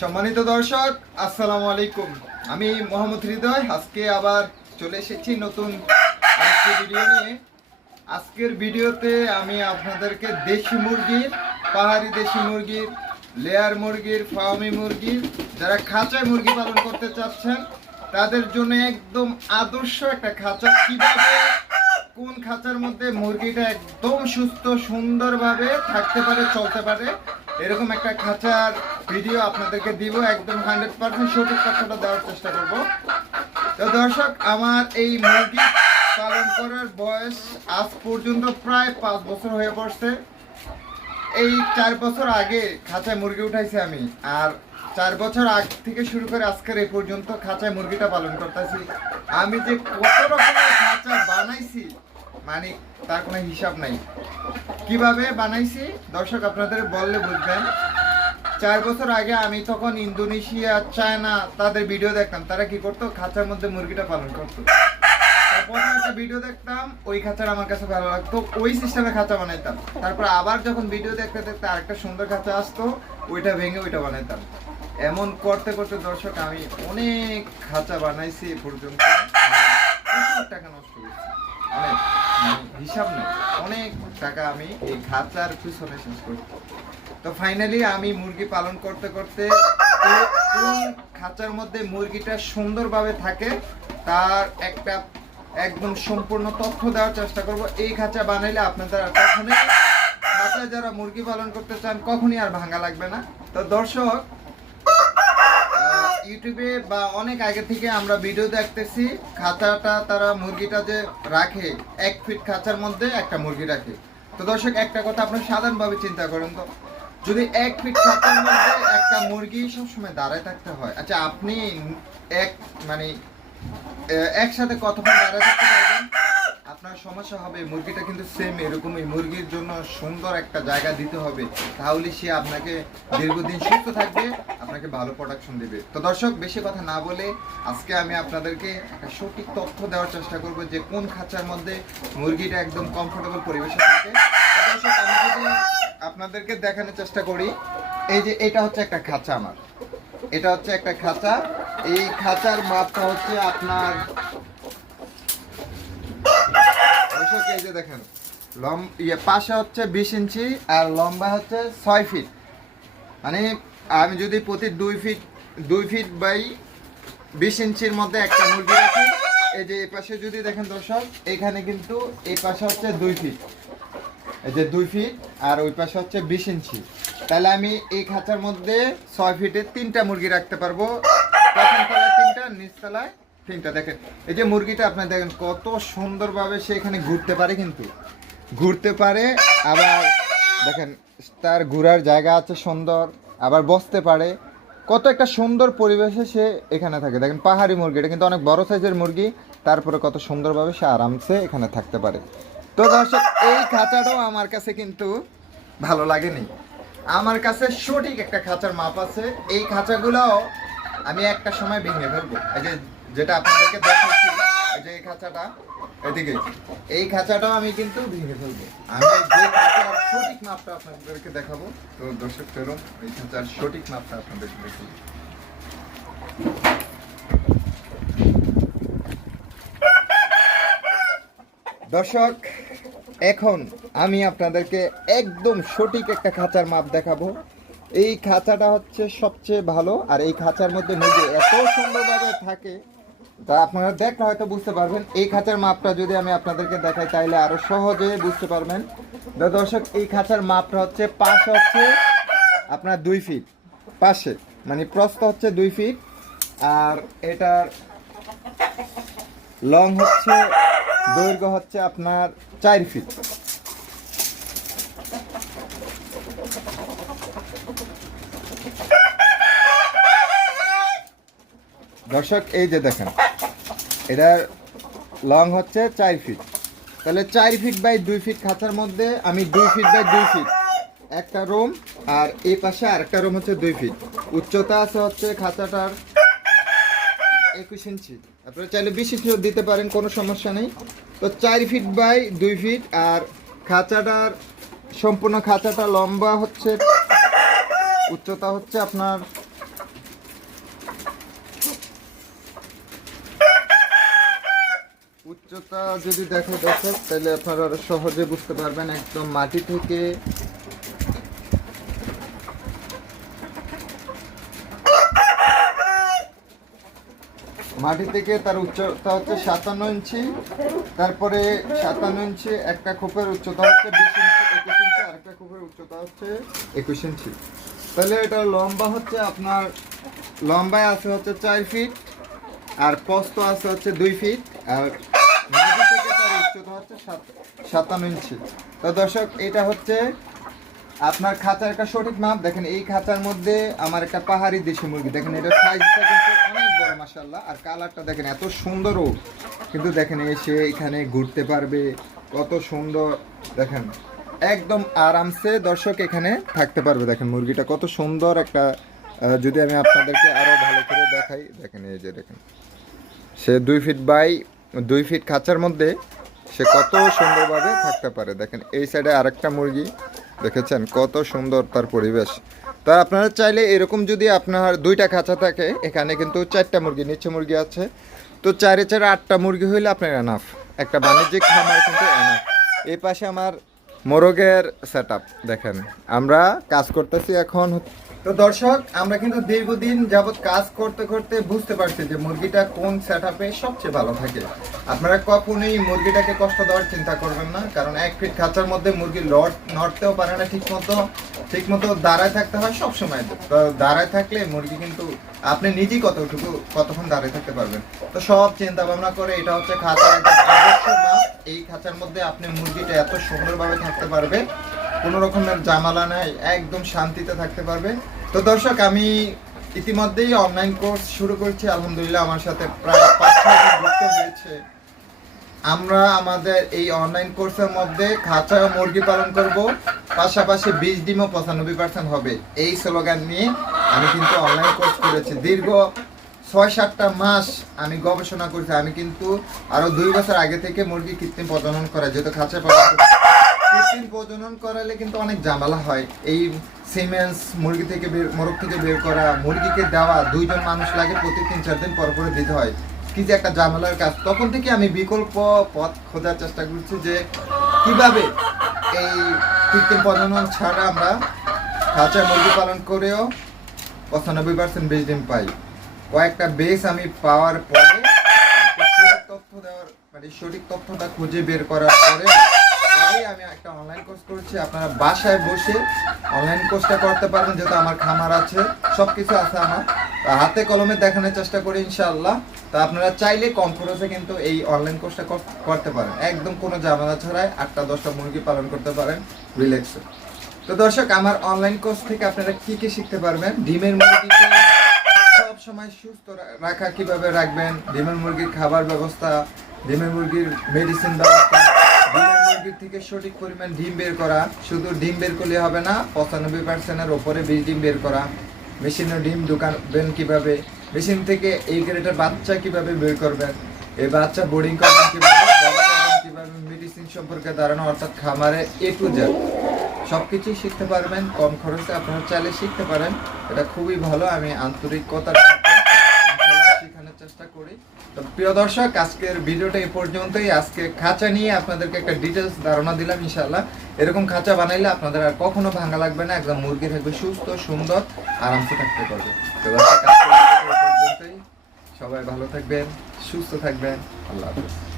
সম্মানিত দর্শক, আসসালামু আলাইকুম। আমি মোহাম্মদ হৃদয় আজকে আবার চলে এসেছি নতুন আরেকটি ভিডিও নিয়ে। আজকের ভিডিওতে আমি আপনাদেরকে দেশি মুরগির, পাহাড়ি দেশি মুরগির, লেয়ার মুরগির, ফার্মি মুরগির, যারা খাঁচায় মুরগি পালন করতে চাচ্ছেন তাদের জন্য একদম আদর্শ একটা খাঁচা, কিভাবে কোন খাঁচার মধ্যে মুরগিটা একদম সুস্থ সুন্দরভাবে থাকতে পারে, চলতে পারে, এরকম একটা খাঁচার ভিডিও আপনাদেরকে দিব। একদম 100% সঠিক কথাটা দেওয়ার চেষ্টা করব। তো দর্শক, আমার এই মুরগি পালন করার বয়স আজ পর্যন্ত প্রায় 5 বছর হয়ে পড়ছে। এই 4 বছর আগে খাঁচায় মুরগি উঠাইছি আমি, আর 4 বছর আগ থেকে শুরু করে আজকের এই পর্যন্ত খাঁচায় মুরগিটা পালন করতেছি। আমি যে কত রকমের খাঁচা বানাইছি মানে তার কোনো হিসাব নাই। কিভাবে বানাইছি দর্শক আপনাদের বললে বুঝবেন। 4 বছর আগে আমি তখন ইন্দোনেশিয়া, চায়না তাদের ভিডিও দেখতাম, তারা কি করতো, খাঁচার মধ্যে মুরগিটা পালন করতো। প্রথমে একটা ভিডিও দেখতাম, ওই খাঁচাটা আমার কাছে ভালো লাগতো, ওই সিস্টেমে খাঁচা বানাইতাম। তারপর আবার যখন ভিডিও দেখতে দেখতে আরেকটা সুন্দর খাঁচা আসতো, ওইটা ভেঙে ওইটা বানাইতাম। এমন করতে করতে দর্শক আমি অনেক খাঁচা বানাইছি এ পর্যন্ত। প্রচুর টাকা নষ্ট করছি, অনেক, হিসাব নেই, অনেক টাকা আমি এই খাঁচার পিছনে শেষ করছি। তো ফাইনালি আমি মুরগি পালন করতে করতে কোন খাঁচার মধ্যে মুরগিটা সুন্দরভাবে থাকে তার একটা একদম সম্পূর্ণ তথ্য দেওয়ার চেষ্টা করব। এই খাঁচা বানাইলে আপনাদের আর কখনোই খাঁচায় যারা মুরগি পালন করতে চান কখনই আর ভাঙা লাগবে না। তো দর্শক, ইউটিউবে বা অনেক আগে থেকে আমরা ভিডিও দেখতেছি, খাঁচাটা তারা মুরগিটা যে রাখে 1 ফিট খাঁচার মধ্যে একটা মুরগি রাখে। তো দর্শক, একটা কথা আপনার সাধারণভাবে চিন্তা করেন তো, যদি 1 ফিট খাঁচার মধ্যে একটা মুরগি সবসময় দাঁড়ায় থাকতে হয়, আচ্ছা আপনি একসাথে কতক্ষণ দাঁড়ায় থাকতে পারবেন? আপনার সমস্যা হবে। মুরগিটা কিন্তু সেম এরকমই, মুরগির জন্য সুন্দর একটা জায়গা দিতে হবে, তাহলে সে আপনাকে দীর্ঘদিন সুস্থ থাকবে, আপনাকে ভালো প্রোডাকশন দেবে। তো দর্শক, বেশি কথা না বলে আজকে আমি আপনাদেরকে একটা সঠিক তথ্য দেওয়ার চেষ্টা করব যে কোন খাঁচার মধ্যে মুরগিটা একদম কমফোর্টেবল পরিবেশে থাকে। তো দর্শক, আমি যদি আপনাদেরকে দেখানোর চেষ্টা করি, এই যে এটা হচ্ছে একটা খাঁচা, আমার এটা হচ্ছে একটা খাঁচা। এই খাঁচার মাপটা হচ্ছে আপনার, এই যে দেখেন, পাশে হচ্ছে 20 ইঞ্চি আর লম্বা হচ্ছে 6 ফিট। মানে আমি যদি প্রতি 2 ফিট বাই 20 ইঞ্চির মধ্যে একটা মুরগি রাখি, এই যে এই পাশে যদি দেখেন দর্শক, এখানে কিন্তু এই পাশে হচ্ছে 2 ফিট, এই যে 2 ফিট, আর ওই পাশে হচ্ছে 20 ইঞ্চি। তাহলে আমি এই খাঁচার মধ্যে 6 ফিটে 3টা মুরগি রাখতে পারবো। প্রথম তলায় 3টা, নিচ তলায় 3টা। দেখেন এই যে মুরগিটা, আপনার দেখেন কত সুন্দরভাবে সে এখানে ঘুরতে পারে, কিন্তু ঘুরতে পারে, আবার দেখেন তার ঘোরার জায়গা আছে সুন্দর, আবার বসতে পারে, কত একটা সুন্দর পরিবেশে সে এখানে থাকে। দেখেন পাহাড়ি মুরগি, এটা কিন্তু অনেক বড় সাইজের মুরগি, তারপরে কত সুন্দরভাবে সে আরামসে এখানে থাকতে পারে। তো দর্শক, এই খাঁচাটাও আমার কাছে কিন্তু ভালো লাগেনি, আমার কাছে সঠিক একটা খাঁচার মাপ আছে। এই খাঁচাগুলোও আমি একটা সময় ভেঙে ফেলবো। এই যে যেটা আপনাদেরকে দেখাচ্ছি, এই যে এই খাঁচাটা, এদিকে এই খাঁচাটাও আমি কিন্তু ভেঙে ফেলবো। আমি যে খাঁচার সঠিক মাপটা আপনাদেরকে দেখাবো। তো দর্শক চলুন এই খাঁচার সঠিক মাপটা আপনাদেরকে দেখাবো। দর্শক, এখন আমি আপনাদেরকে একদম সঠিক একটা খাঁচার মাপ দেখাবো। এই খাঁচাটা হচ্ছে সবচেয়ে ভালো, আর এই খাঁচার মধ্যে মুরগি এত সুন্দরভাবে থাকে, তা আপনারা দেখলে হয়তো বুঝতে পারবেন। এই খাঁচার মাপটা যদি আমি আপনাদেরকে দেখাই তাহলে আরো সহজে বুঝতে পারবেন। তো দর্শক, এই খাঁচার মাপটা হচ্ছে, পাশে হচ্ছে আপনার 2 ফিট, পাশে মানে প্রস্থ হচ্ছে 2 ফিট, আর এটার লং হচ্ছে, দৈর্ঘ্য হচ্ছে আপনার 4 ফিট। দর্শক, এই যে দেখেন, এটার লং হচ্ছে 4 ফিট। তাহলে 4 ফিট বাই 2 ফিট খাঁচার মধ্যে আমি 2 ফিট বাই 2 ফিট একটা রুম, আর এই পাশে আরেকটা রুম হচ্ছে 2 ফিট। উচ্চতা আছে হচ্ছে খাঁচাটার 21 ইঞ্চি, আপনারা চাইলে 20 ইঞ্চিও দিতে পারেন, কোনো সমস্যা নেই। তো 4 ফিট বাই 2 ফিট, আর খাঁচাটার সম্পূর্ণ খাঁচাটা লম্বা হচ্ছে, উচ্চতা হচ্ছে আপনার উচ্চতা যদি দেখে দর্শক তাহলে আপনারা আরো সহজে বুঝতে পারবেন। একদম মাটি থেকে তার উচ্চতা হচ্ছে 57 ইঞ্চি। তারপরে 57 ইঞ্চি একটা খোপের উচ্চতা হচ্ছে 20 ইঞ্চি, 21 ইঞ্চি, আর একটা খোপের উচ্চতা হচ্ছে 21 ইঞ্চি। তাহলে এটা লম্বা হচ্ছে আপনার লম্বায় আছে হচ্ছে 4 ফিট, আর প্রস্থ আছে হচ্ছে 2 ফিট, আর মাটি থেকে তার উচ্চতা হচ্ছে 57 ইঞ্চি। তো দর্শক এটা হচ্ছে আপনার খাঁচার একটা সঠিক মাপ। দেখেন এই খাঁচার মধ্যে আমার একটা পাহাড়ি দেশি মুরগি, দেখেন এটা সাইজটা কিন্তু অনেক বড় মাশাআল্লাহ, আর কালারটা দেখেন এত সুন্দরও, কিন্তু দেখেন এসে এখানে ঘুরতে পারবে কত সুন্দর, দেখেন একদম আরামসে দর্শক এখানে থাকতে পারবে। দেখেন মুরগিটা কত সুন্দর একটা, যদি আমি আপনাদেরকে আরো ভালো করে দেখাই, দেখেন এই যে দেখেন সে 2 ফিট বাই 2 ফিট খাঁচার মধ্যে সে কত সুন্দরভাবে থাকতে পারে। দেখেন এই সাইডে আরেকটা মুরগি, দেখেছেন কত সুন্দর তার পরিবেশ। তা আপনারা চাইলে এরকম যদি আপনার 2টা খাঁচা থাকে, এখানে কিন্তু 4টা মুরগি, নিচে মুরগি আছে, তো 4 4 8টা মুরগি হইলে আপনার এনাফ, একটা বাণিজ্যিক খামার কিন্তু এনাফ। এই পাশে আমার মোরগের সেটআপ, দেখেন আমরা কাজ করতেছি এখন। তো দর্শক আমরা কিন্তু দীর্ঘদিন যাবত কাজ করতে করতে বুঝতে পারছি যে মুরগিটা কোন সেটআপে সবচেয়ে ভালো থাকে। আপনারা কখনোই মুরগিটাকে কষ্ট দেওয়ার চিন্তা করবেন না, কারণ 1 ফিট খাঁচার মধ্যে মুরগি নড়তেও পারে না ঠিক মতো দাঁড়ায় থাকতে হয় সবসময়। তো দাঁড়ায় থাকলে মুরগি কিন্তু আপনি নিজেই কতক্ষণ দাঁড়ায় থাকতে পারবেন। তো সব চিন্তা ভাবনা করে এটা হচ্ছে খাঁচার একটা আদর্শ মাপ। এই খাঁচার মধ্যে আপনি মুরগিটা এত সুন্দরভাবে থাকতে পারবে, কোনো রকমের জামালা নাই, একদম শান্তিতে থাকতে পারবে। তো দর্শক আমি ইতিমধ্যেই অনলাইন কোর্স শুরু করছি, আলহামদুলিল্লাহ আমার সাথে প্রায় 5-6 জন যুক্ত হয়েছে। আমরা আমাদের এই অনলাইন কোর্সের মধ্যে খাঁচা মুরগি পালন করব, পাশাপাশি 20 ডিমও 95% হবে, এই স্লোগান নিয়ে আমি কিন্তু অনলাইন কোর্স করেছি। দীর্ঘ 6-7টা মাস আমি গবেষণা করছি। আমি কিন্তু আরো 2 বছর আগে থেকে মুরগি কৃত্রিম প্রজনন করা, যেহেতু খাঁচায় পালন কৃত্রিম প্রজনন করালে কিন্তু অনেক ঝামেলা হয়। এই সিমেন্স মোরগ থেকে বের করা, মুরগিকে দেওয়া 2 জন মানুষ লাগে, প্রতি 3-4 দিন পর পরে দিতে হয়, কি যে একটা ঝামেলার কাজ। তখন থেকে আমি বিকল্প পথ খোঁজার চেষ্টা করছি যে কিভাবে এই কৃত্রিম প্রজনন ছাড়া আমরা খাঁচায় মুরগি পালন করেও 95% বেশ ডিম পাই। কয়েকটা বেস আমি পাওয়ার পরে সঠিক তথ্যটা খুঁজে বের করার পরে আমি একটা অনলাইন কোর্স করেছি। আপনারা বাসায় বসে অনলাইন কোর্সটা করতে পারবেন, যেহেতু আমার খামার আছে, সবকিছু আছে আমার, হাতে কলমে দেখানোর চেষ্টা করি ইনশাআল্লাহ। তো আপনারা চাইলে কম খরচে কিন্তু এই অনলাইন কোর্সটা করতে পারেন, একদম কোনো ঝামেলা ছাড়াই 8টা-10টা মুরগি পালন করতে পারেন রিল্যাক্সে। তো দর্শক আমার অনলাইন কোর্স থেকে আপনারা কি কি শিখতে পারবেন, ডিমের মুরগিকে সব সময় সুস্থ রাখা কিভাবে রাখবেন, ডিমের মুরগির খাবার ব্যবস্থা, ডিমের মুরগির মেডিসিন ব্যবস্থা, ডিমের মুরগির থেকে সঠিক পরিমাণ ডিম বের করা, শুধু ডিম বের করলে হবে না, 95%-এর ওপরে 20 ডিম বের করা, মেশিনে ডিম ঢুকাবেন কিভাবে, মেশিন থেকে এই গ্রেডের বাচ্চা কিভাবে বের করবেন, এই বাচ্চা বোর্ডিং করবেন কিভাবে, মেডিসিন সম্পর্কে ধারণা, অর্থাৎ খামারে A to Z সবকিছুই শিখতে পারবেন কম খরচে। আপনারা চাইলে শিখতে পারেন, এটা খুবই ভালো, আমি আন্তরিকতার সাথে শেখানোর চেষ্টা করি। তো প্রিয় দর্শক আজকের ভিডিওটা এই পর্যন্তই। আজকে খাঁচা নিয়ে আপনাদেরকে একটা ডিটেলস ধারণা দিলাম। ইনশাআল্লাহ এরকম খাঁচা বানাইলে আপনাদের আর কখনো ভাঙা লাগবে না, একদম মুরগি থাকবে সুস্থ সুন্দর, আরামসে থাকতে পারবে। তো দর্শক আজকের ভিডিওটা এই পর্যন্তই, সবাই ভালো থাকবেন, সুস্থ থাকবেন, আল্লাহ হাফেজ।